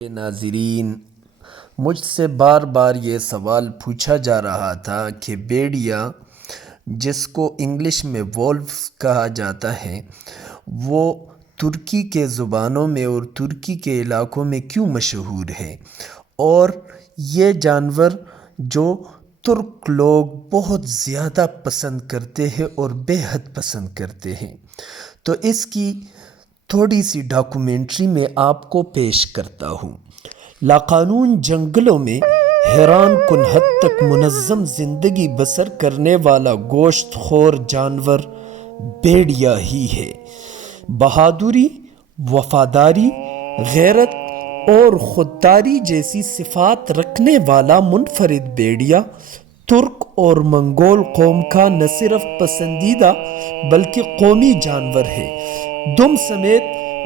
ناظرین، مجھ سے بار بار یہ سوال پوچھا جا رہا تھا کہ بھیڑیا جس کو انگلش میں وولف کہا جاتا ہے وہ ترکی کے زبانوں میں اور ترکی کے علاقوں میں کیوں مشہور ہے، اور یہ جانور جو ترک لوگ بہت زیادہ پسند کرتے ہیں اور بے حد پسند کرتے ہیں، تو اس کی تھوڑی سی ڈاکومنٹری میں آپ کو پیش کرتا ہوں۔ لاقانون جنگلوں میں حیران کن حد تک منظم زندگی بسر کرنے والا گوشت خور جانور بھیڑیا ہی ہے۔ بہادری، وفاداری، غیرت اور خودداری جیسی صفات رکھنے والا منفرد بھیڑیا ترک اور منگول قوم کا نہ صرف پسندیدہ بلکہ قومی جانور ہے۔ دم سمیت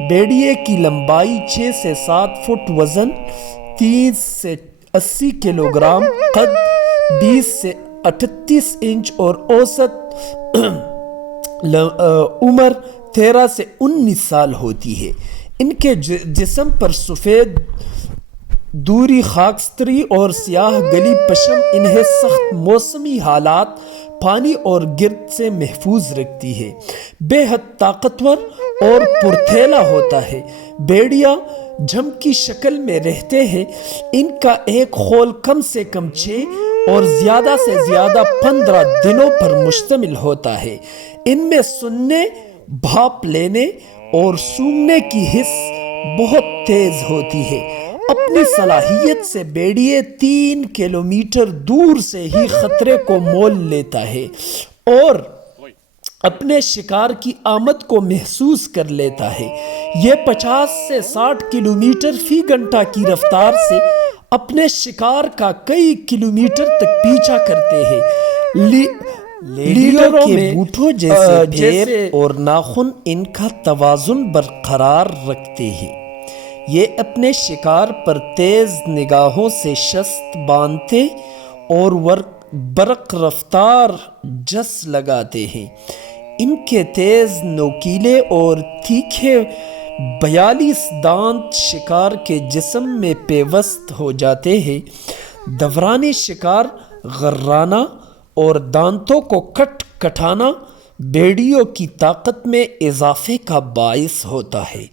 بھیڑیے کی لمبائی 6 سے 7 فٹ، وزن 30 سے 80 کلوگرام، قد 20 سے 38 انچ اور اوسط عمر 13 سے 19 سال ہوتی ہے۔ ان کے جسم پر سفید دوری خاکستری اور سیاہ گلی پشم انہیں سخت موسمی حالات، پانی اور گرد سے محفوظ رکھتی ہے۔ بے حد طاقتور اور پرتھیلا ہوتا ہے۔ بھیڑیا جھم کی شکل میں رہتے ہیں۔ ان کا ایک خول کم سے کم 6 اور زیادہ سے زیادہ 15 دنوں پر مشتمل ہوتا ہے۔ ان میں سننے، بھاپ لینے اور سونگھنے کی حس بہت تیز ہوتی ہے۔ اپنی صلاحیت سے بھیڑیے 3 کلومیٹر دور سے ہی خطرے کو مول لیتا ہے اور اپنے شکار کی آمد کو محسوس کر لیتا ہے۔ یہ 50 سے 60 کلومیٹر فی گھنٹہ کی رفتار سے اپنے شکار کا کئی کلومیٹر تک پیچھا کرتے ہیں۔ لیڈروں کے بوٹھوں جیسے پیر اور ناخن ان کا توازن برقرار رکھتے ہیں۔ یہ اپنے شکار پر تیز نگاہوں سے شست باندھتے اور برق رفتار جس لگاتے ہیں۔ ان کے تیز، نوکیلے اور تیکھے 42 دانت شکار کے جسم میں پیوست ہو جاتے ہیں۔ دوران شکار غرانہ اور دانتوں کو کٹانا بھیڑیوں کی طاقت میں اضافے کا باعث ہوتا ہے۔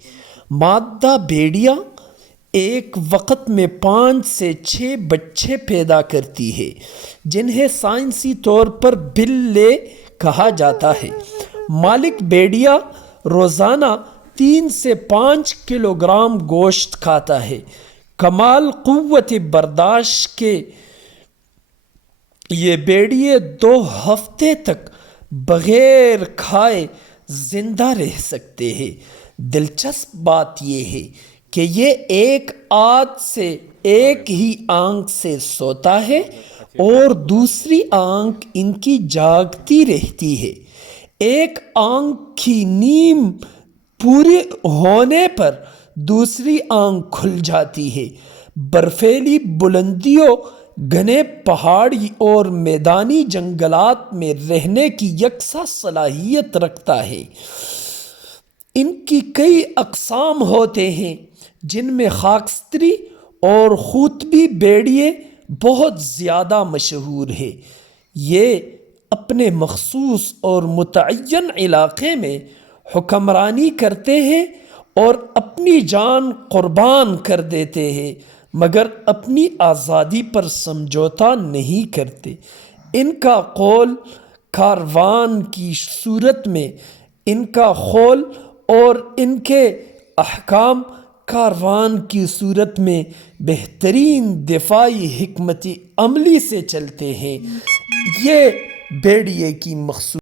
مادہ بھیڑیا ایک وقت میں 5 سے 6 بچے پیدا کرتی ہے، جنہیں سائنسی طور پر بھلے کہا جاتا ہے۔ مالک بھیڑیا روزانہ 3 سے 5 کلوگرام گوشت کھاتا ہے۔ کمال قوت برداشت کے یہ بھیڑیے 2 ہفتے تک بغیر کھائے زندہ رہ سکتے ہیں۔ دلچسپ بات یہ ہے کہ یہ ایک آنکھ سے ایک ہی آنکھ سے سوتا ہے اور دوسری آنکھ ان کی جاگتی رہتی ہے۔ ایک آنکھ کی نیند پوری ہونے پر دوسری آنکھ کھل جاتی ہے۔ برفیلی بلندیوں، گھنے پہاڑی اور میدانی جنگلات میں رہنے کی یکساں صلاحیت رکھتا ہے۔ ان کی کئی اقسام ہوتے ہیں، جن میں خاکستری اور قطبی بھیڑیے بہت زیادہ مشہور ہیں۔ یہ اپنے مخصوص اور متعین علاقے میں حکمرانی کرتے ہیں اور اپنی جان قربان کر دیتے ہیں، مگر اپنی آزادی پر سمجھوتہ نہیں کرتے۔ ان کا قول کاروان کی صورت میں، ان کا قول اور ان کے احکام کاروان کی صورت میں بہترین دفاعی حکمت عملی سے چلتے ہیں۔ یہ بھیڑیے کی مخصوص